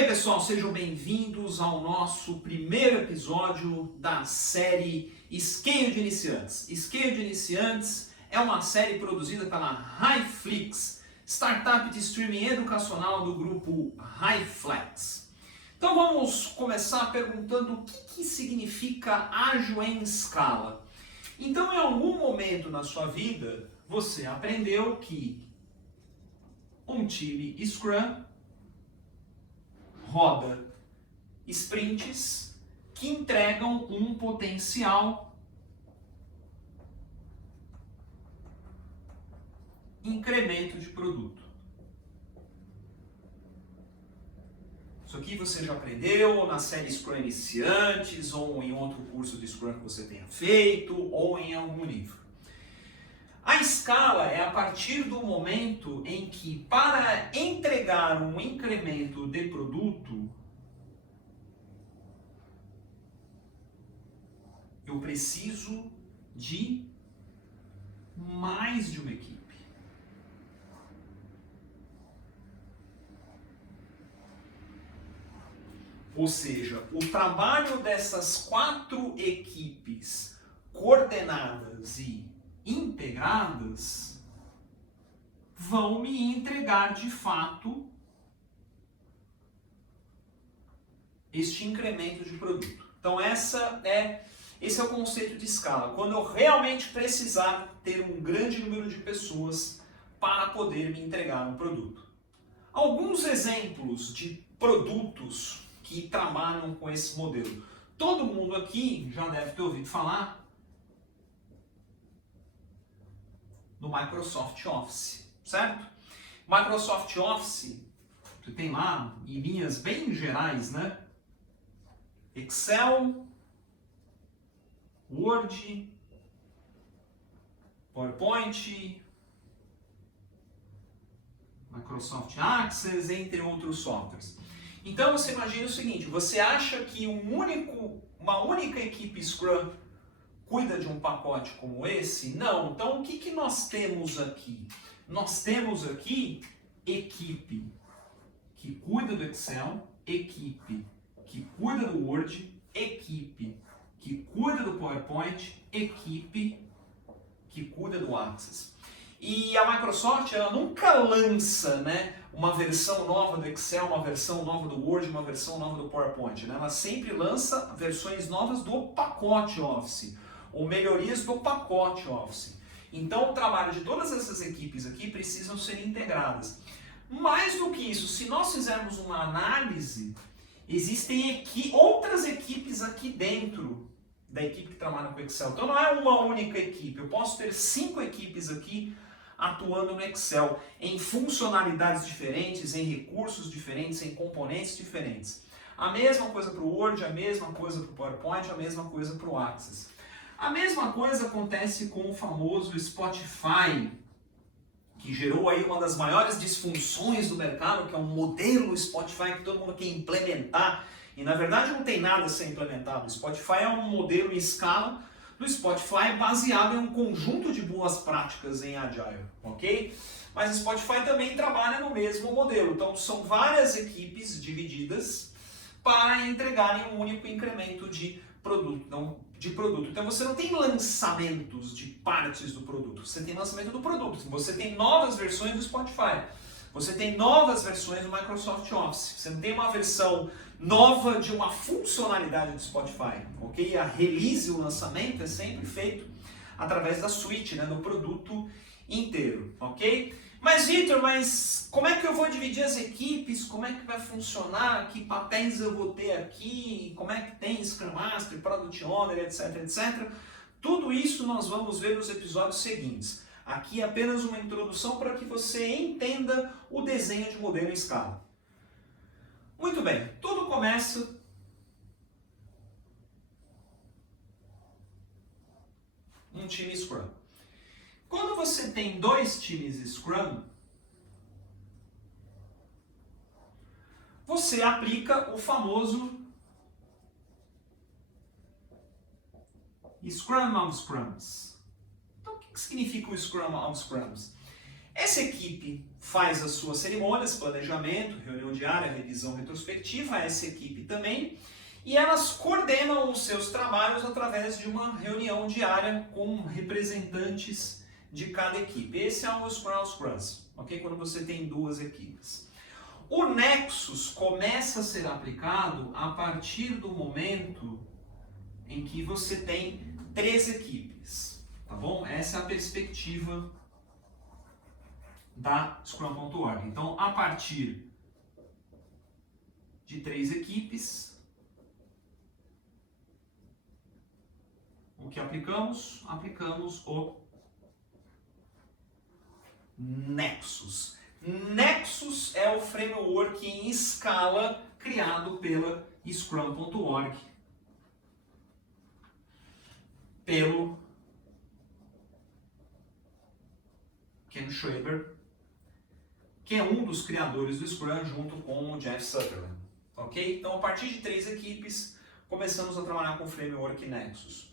bem, pessoal, sejam bem-vindos ao nosso primeiro episódio da série Scale de Iniciantes. Scale de Iniciantes é uma série produzida pela HiFlix, startup de streaming educacional do grupo HiFlex. Então vamos começar perguntando o que significa ágil em escala. Então, em algum momento na sua vida, você aprendeu que um time Scrum roda sprints que entregam um potencial incremento de produto. Isso aqui você já aprendeu na série Scrum Iniciantes, ou em outro curso de Scrum que você tenha feito, ou em algum livro. A escala é a partir do momento em que, para entregar um incremento de produto, eu preciso de mais de uma equipe. Ou seja, o trabalho dessas 4 equipes coordenadas e integradas vão me entregar de fato este incremento de produto. Então esse é o conceito de escala. Quando eu realmente precisar ter um grande número de pessoas para poder me entregar um produto. Alguns exemplos de produtos que trabalham com esse modelo. Todo mundo aqui já deve ter ouvido falar no Microsoft Office, certo? Microsoft Office, você tem lá em linhas bem gerais, né? Excel, Word, PowerPoint, Microsoft Access, entre outros softwares. Então você imagina o seguinte, você acha que uma única equipe Scrum cuida de um pacote como esse? Não. Então o que nós temos aqui? Nós temos aqui equipe que cuida do Excel, equipe que cuida do Word, equipe que cuida do PowerPoint, equipe que cuida do Access. E a Microsoft, ela nunca lança, né, uma versão nova do Excel, uma versão nova do Word, uma versão nova do PowerPoint, né? Ela sempre lança versões novas do pacote Office, ou melhorias do pacote Office. Então o trabalho de todas essas equipes aqui precisam ser integradas. Mais do que isso, se nós fizermos uma análise, existem outras equipes aqui dentro da equipe que trabalha com Excel. Então não é uma única equipe, eu posso ter 5 equipes aqui atuando no Excel, em funcionalidades diferentes, em recursos diferentes, em componentes diferentes. A mesma coisa para o Word, a mesma coisa para o PowerPoint, a mesma coisa para o Access. A mesma coisa acontece com o famoso Spotify, que gerou aí uma das maiores disfunções do mercado, que é um modelo Spotify que todo mundo quer implementar, e na verdade não tem nada a ser implementado. O Spotify é um modelo em escala do Spotify baseado em um conjunto de boas práticas em Agile, ok? Mas o Spotify também trabalha no mesmo modelo, então são várias equipes divididas para entregarem um único incremento de produto. Então você não tem lançamentos de partes do produto, você tem lançamento do produto, você tem novas versões do Spotify, você tem novas versões do Microsoft Office, você não tem uma versão nova de uma funcionalidade do Spotify, ok? A release, o lançamento é sempre feito através da suite, né, do produto inteiro, ok? Mas Vitor, como é que eu vou dividir as equipes? Como é que vai funcionar? Que papéis eu vou ter aqui? Como é que tem Scrum Master, Product Owner, etc, etc? Tudo isso nós vamos ver nos episódios seguintes. Aqui é apenas uma introdução para que você entenda o desenho de modelo em escala. Muito bem, tudo começa um time Scrum. Quando você tem 2 times Scrum, você aplica o famoso Scrum of Scrums. Então o que significa o Scrum of Scrums? Essa equipe faz as suas cerimônias, planejamento, reunião diária, revisão retrospectiva, essa equipe também, e elas coordenam os seus trabalhos através de uma reunião diária com representantes de cada equipe. Esse é o Scrum Scrums, ok? Quando você tem duas equipes. O Nexus começa a ser aplicado a partir do momento em que você tem 3 equipes, tá bom? Essa é a perspectiva da Scrum.org. Então, a partir de 3 equipes, o que aplicamos? Aplicamos o Nexus. Nexus é o framework em escala criado pela Scrum.org, pelo Ken Schwaber, que é um dos criadores do Scrum junto com o Jeff Sutherland. Ok? Então, a partir de 3 equipes, começamos a trabalhar com o framework Nexus.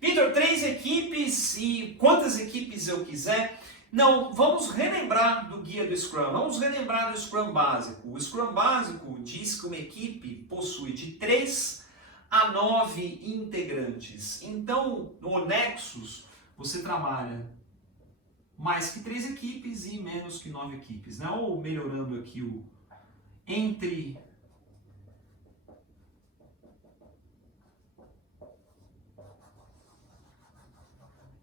Vitor, 3 equipes e quantas equipes eu quiser? Não, vamos relembrar do guia do Scrum, vamos relembrar do Scrum básico. O Scrum básico diz que uma equipe possui de 3 a 9 integrantes. Então, no Nexus, você trabalha mais que 3 equipes e menos que 9 equipes, né? Ou melhorando aqui o entre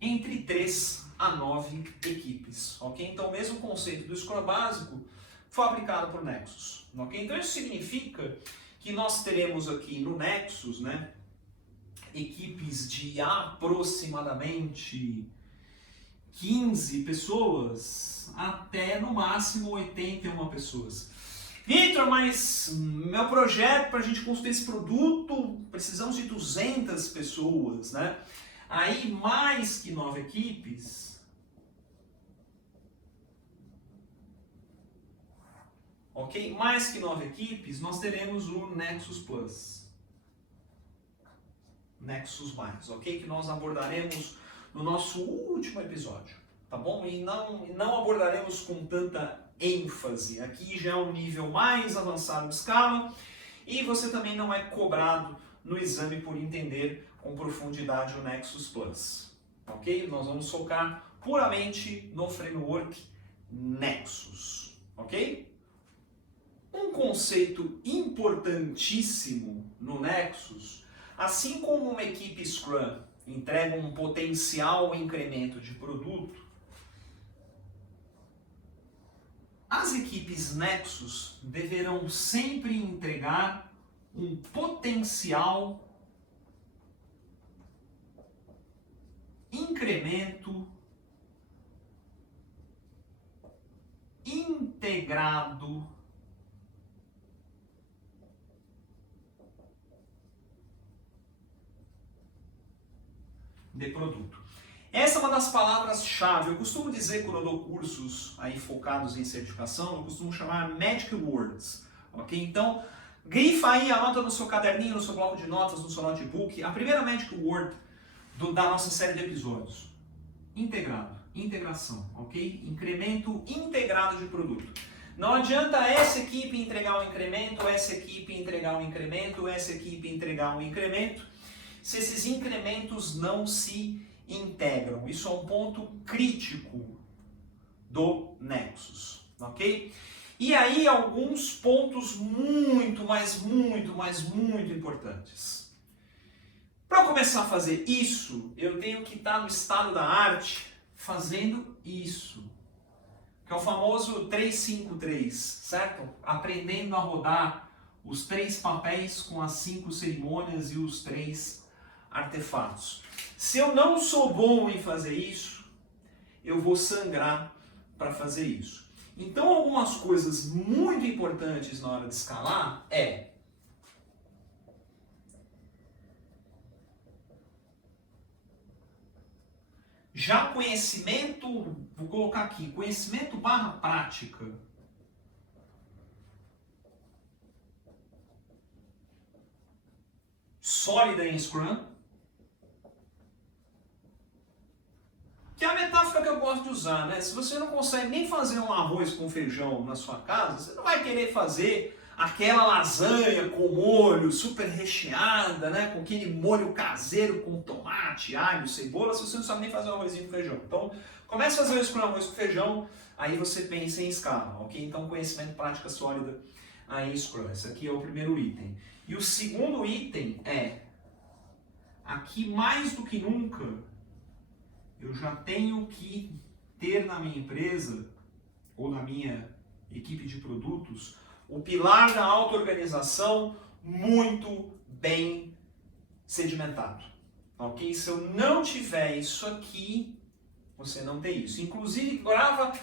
entre 3 a 9 equipes, ok? Então, o mesmo conceito do Scrum básico foi aplicado para o Nexus, ok? Então, isso significa que nós teremos aqui no Nexus, né, equipes de aproximadamente 15 pessoas até no máximo 81 pessoas. Vitor, mas meu projeto para a gente construir esse produto precisamos de 200 pessoas, né? Aí mais que 9 equipes, ok? Mais que 9 equipes, nós teremos o Nexus Plus. Nexus Mais, ok? Que nós abordaremos no nosso último episódio, tá bom? E não abordaremos com tanta ênfase. Aqui já é um nível mais avançado de escala e você também não é cobrado no exame por entender com profundidade o Nexus Plus, ok? Nós vamos focar puramente no framework Nexus, ok? Um conceito importantíssimo no Nexus, assim como uma equipe Scrum entrega um potencial incremento de produto, as equipes Nexus deverão sempre entregar um potencial incremento integrado de produto. Essa é uma das palavras-chave. Eu costumo dizer, quando eu dou cursos aí focados em certificação, eu costumo chamar Magic Words, ok? Então, grifa aí, anota no seu caderninho, no seu bloco de notas, no seu notebook, a primeira Magic Word da nossa série de episódios. Integrado, integração, ok? Incremento integrado de produto. Não adianta essa equipe entregar um incremento, essa equipe entregar um incremento, essa equipe entregar um incremento, se esses incrementos não se integram. Isso é um ponto crítico do Nexus, ok? E aí alguns pontos muito importantes. Para começar a fazer isso, eu tenho que estar no estado da arte fazendo isso, que é o famoso 3-5-3, certo? Aprendendo a rodar os 3 papéis com as 5 cerimônias e os 3 artefatos. Se eu não sou bom em fazer isso, eu vou sangrar para fazer isso. Então, algumas coisas muito importantes na hora de escalar é já conhecimento, vou colocar aqui, conhecimento barra prática. Sólida em Scrum. Que é a metáfora que eu gosto gosto de usar, né? Se você não consegue nem fazer um arroz com feijão na sua casa, você não vai querer fazer aquela lasanha com molho super recheada, né? Com aquele molho caseiro com tomate, alho, cebola, se você não sabe nem fazer um arrozinho com feijão. Então, comece a fazer isso com arroz com feijão, aí você pensa em escala, ok? Então, conhecimento, prática sólida aí em Scrum. Esse aqui é o primeiro item. E o segundo item é, aqui mais do que nunca, eu já tenho que ter na minha empresa, ou na minha equipe de produtos, o pilar da auto-organização muito bem sedimentado. Ok? Se eu não tiver isso aqui, você não tem isso. Inclusive, grava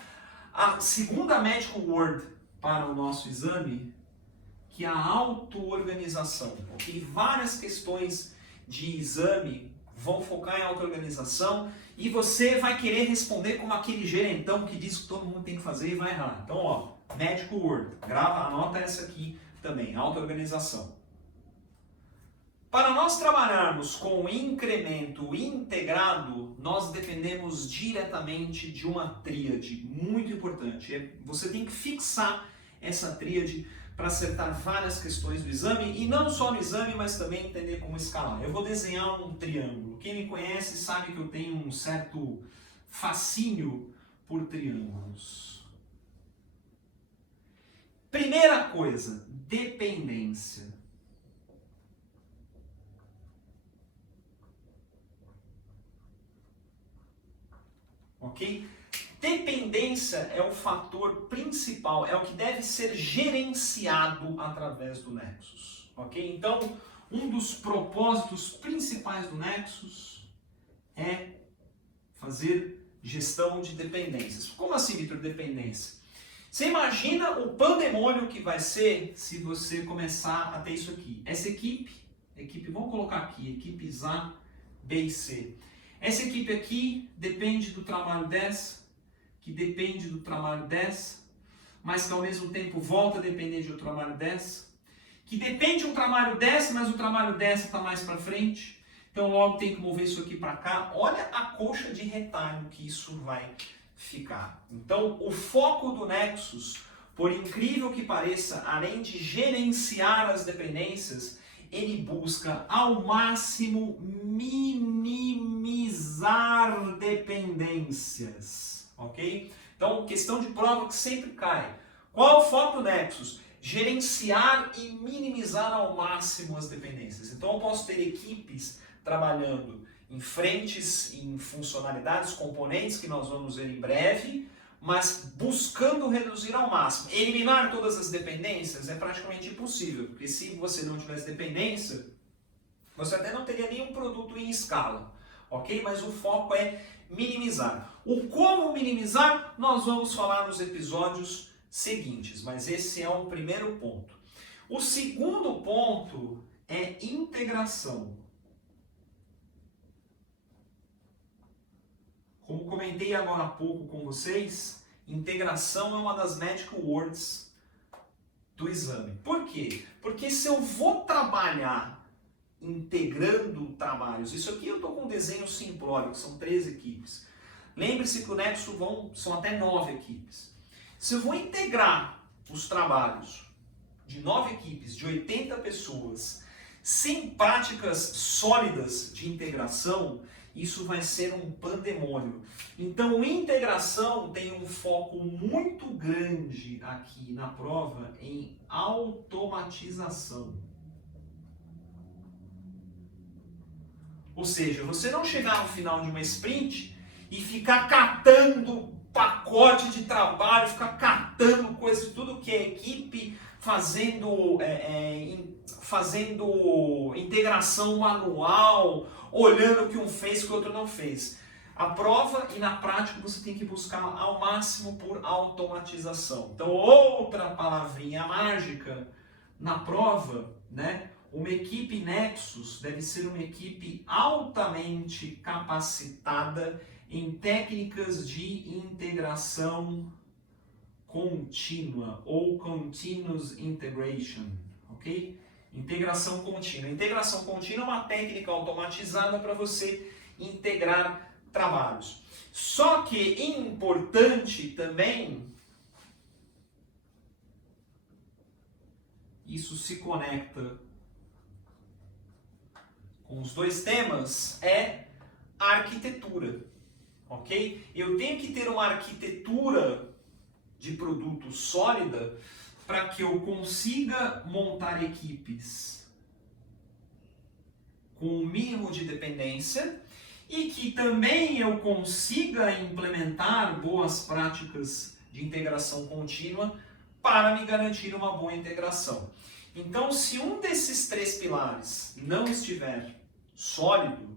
a segunda Magic Word para o nosso exame, que é a auto-organização. Ok? Várias questões de exame vão focar em auto-organização e você vai querer responder como aquele gerentão que diz que todo mundo tem que fazer e vai errar. Então, ó, Magic Word, grava, anota essa aqui também, auto-organização. Para nós trabalharmos com incremento integrado, nós dependemos diretamente de uma tríade muito importante. Você tem que fixar essa tríade para acertar várias questões do exame, e não só no exame, mas também entender como escalar. Eu vou desenhar um triângulo. Quem me conhece sabe que eu tenho um certo fascínio por triângulos. Primeira coisa, dependência. Ok? Dependência é o fator principal, é o que deve ser gerenciado através do Nexus. Ok? Então, um dos propósitos principais do Nexus é fazer gestão de dependências. Como assim, Vitor, dependência? Você imagina o pandemônio que vai ser se você começar a ter isso aqui. Essa equipe, vamos colocar aqui, equipes A, B e C. Essa equipe aqui depende do trabalho dessa, que depende do trabalho dessa, mas que ao mesmo tempo volta a depender do trabalho dessa, que depende do trabalho dessa, mas o trabalho dessa está mais para frente, então logo tem que mover isso aqui para cá. Olha a colcha de retalho que isso vai ficar. Então o foco do Nexus, por incrível que pareça, além de gerenciar as dependências, ele busca ao máximo minimizar dependências. Ok? Então, questão de prova que sempre cai. Qual o foco do Nexus? Gerenciar e minimizar ao máximo as dependências. Então, eu posso ter equipes trabalhando em frentes, em funcionalidades, componentes que nós vamos ver em breve, mas buscando reduzir ao máximo. Eliminar todas as dependências é praticamente impossível, porque se você não tivesse dependência, você até não teria nenhum produto em escala. Ok? Mas o foco é minimizar. O como minimizar, nós vamos falar nos episódios seguintes, mas esse é o primeiro ponto. O segundo ponto é integração. Como comentei agora há pouco com vocês, integração é uma das Magic Words do exame. Por quê? Porque se eu vou trabalhar integrando trabalhos. Isso aqui eu estou com um desenho simplório, que são 3 equipes. Lembre-se que o Nexus são até 9 equipes. Se eu vou integrar os trabalhos de 9 equipes, de 80 pessoas, sem práticas sólidas de integração, isso vai ser um pandemônio. Então, integração tem um foco muito grande aqui na prova em automatização. Ou seja, você não chegar no final de uma sprint e ficar catando pacote de trabalho, ficar catando coisas, tudo que é equipe, fazendo integração manual, olhando o que um fez e o que o outro não fez. A prova e na prática você tem que buscar ao máximo por automatização. Então, outra palavrinha mágica na prova, né? Uma equipe Nexus deve ser uma equipe altamente capacitada em técnicas de integração contínua ou continuous integration, ok? Integração contínua. Integração contínua é uma técnica automatizada para você integrar trabalhos. Só que importante também, isso se conecta com os dois temas, é a arquitetura, ok? Eu tenho que ter uma arquitetura de produto sólida para que eu consiga montar equipes com o mínimo de dependência e que também eu consiga implementar boas práticas de integração contínua para me garantir uma boa integração. Então, se um desses três pilares não estiver sólido,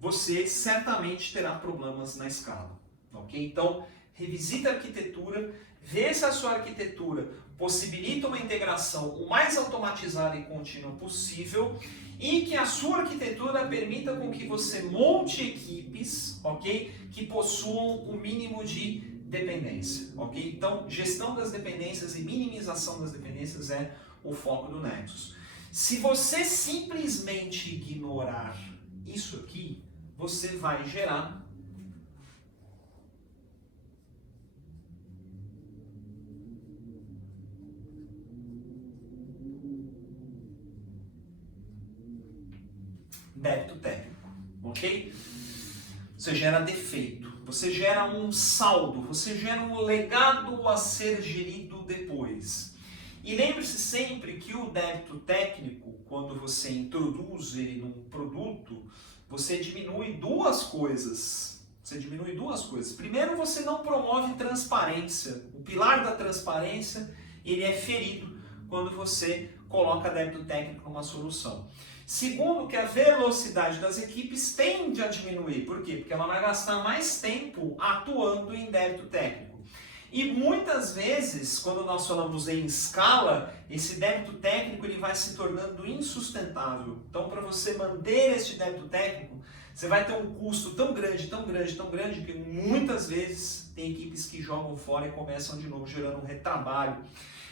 você certamente terá problemas na escala, ok? Então, revisita a arquitetura, vê se a sua arquitetura possibilita uma integração o mais automatizada e contínua possível e que a sua arquitetura permita com que você monte equipes, ok? Que possuam o mínimo de dependência, ok? Então, gestão das dependências e minimização das dependências é o foco do Nexus. Se você simplesmente ignorar isso aqui, você vai gerar débito técnico, ok? Você gera defeito, você gera um saldo, você gera um legado a ser gerido depois. E lembre-se sempre que o débito técnico, quando você introduz ele num produto, você diminui duas coisas. Primeiro, você não promove transparência. O pilar da transparência, ele é ferido quando você coloca débito técnico numa solução. Segundo, que a velocidade das equipes tende a diminuir. Por quê? Porque ela vai gastar mais tempo atuando em débito técnico. E muitas vezes, quando nós falamos em escala, esse débito técnico ele vai se tornando insustentável. Então, para você manter este débito técnico, você vai ter um custo tão grande, que muitas vezes tem equipes que jogam fora e começam de novo gerando um retrabalho.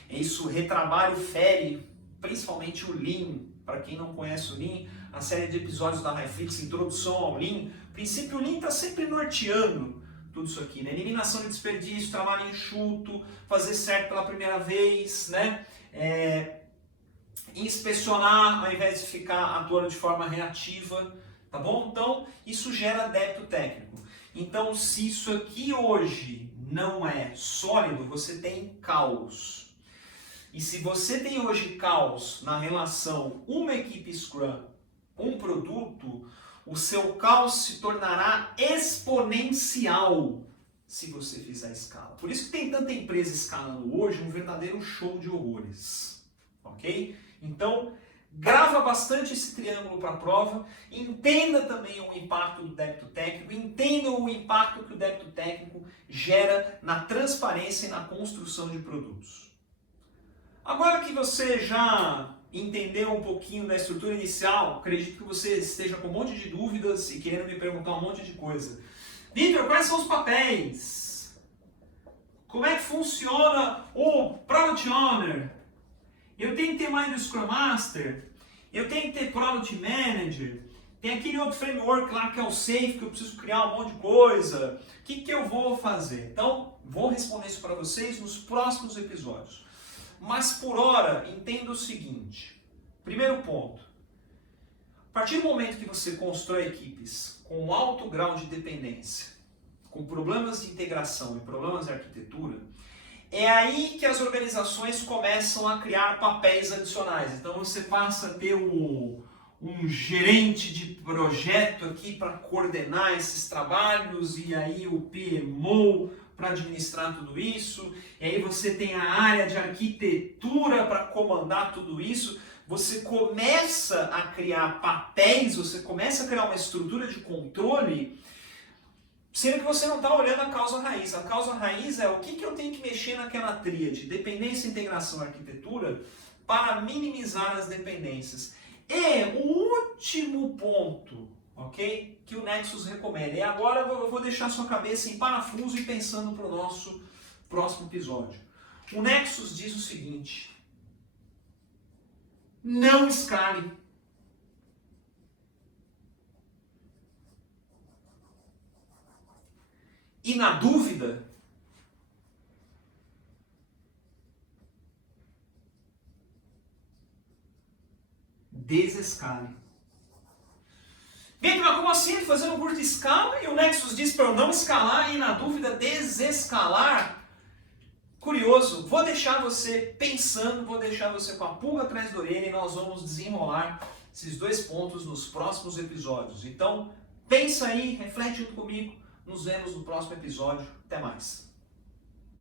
O retrabalho fere principalmente o Lean. Para quem não conhece o Lean, a série de episódios da HiFix, introdução ao Lean, o princípio Lean está sempre norteando tudo isso aqui, né? Eliminação de desperdício, trabalho enxuto, fazer certo pela primeira vez, né? Inspecionar ao invés de ficar atuando de forma reativa, tá bom? Então, isso gera débito técnico. Então, se isso aqui hoje não é sólido, você tem caos. E se você tem hoje caos na relação uma equipe Scrum, um produto, o seu caos se tornará exponencial se você fizer escala. Por isso que tem tanta empresa escalando hoje, um verdadeiro show de horrores. Ok? Então, grava bastante esse triângulo para a prova, entenda também o impacto do débito técnico, entenda o impacto que o débito técnico gera na transparência e na construção de produtos. Agora que você já entendeu um pouquinho da estrutura inicial, acredito que você esteja com um monte de dúvidas e querendo me perguntar um monte de coisa. Vitor, quais são os papéis? Como é que funciona o Product Owner? Eu tenho que ter mais do Scrum Master? Eu tenho que ter Product Manager? Tem aquele outro framework lá que é o Safe, que eu preciso criar um monte de coisa. O que eu vou fazer? Então, vou responder isso para vocês nos próximos episódios. Mas por hora, entenda o seguinte. Primeiro ponto. A partir do momento que você constrói equipes com alto grau de dependência, com problemas de integração e problemas de arquitetura, é aí que as organizações começam a criar papéis adicionais. Então você passa a ter um gerente de projeto aqui para coordenar esses trabalhos e aí o PMO para administrar tudo isso, e aí você tem a área de arquitetura para comandar tudo isso. Você começa a criar papéis, você começa a criar uma estrutura de controle, sendo que você não está olhando a causa raiz. A causa raiz é o que eu tenho que mexer naquela tríade, dependência, integração e arquitetura, para minimizar as dependências. E o último ponto, ok? Que o Nexus recomenda. E agora eu vou deixar sua cabeça em parafuso e pensando para o nosso próximo episódio. O Nexus diz o seguinte: não escale. E na dúvida, desescale. Bem, mas como assim? Fazendo um curto escala e o Nexus diz para eu não escalar e na dúvida desescalar? Curioso, vou deixar você pensando, vou deixar você com a pulga atrás da orelha e nós vamos desenrolar esses dois pontos nos próximos episódios. Então, pensa aí, reflete junto comigo, nos vemos no próximo episódio. Até mais.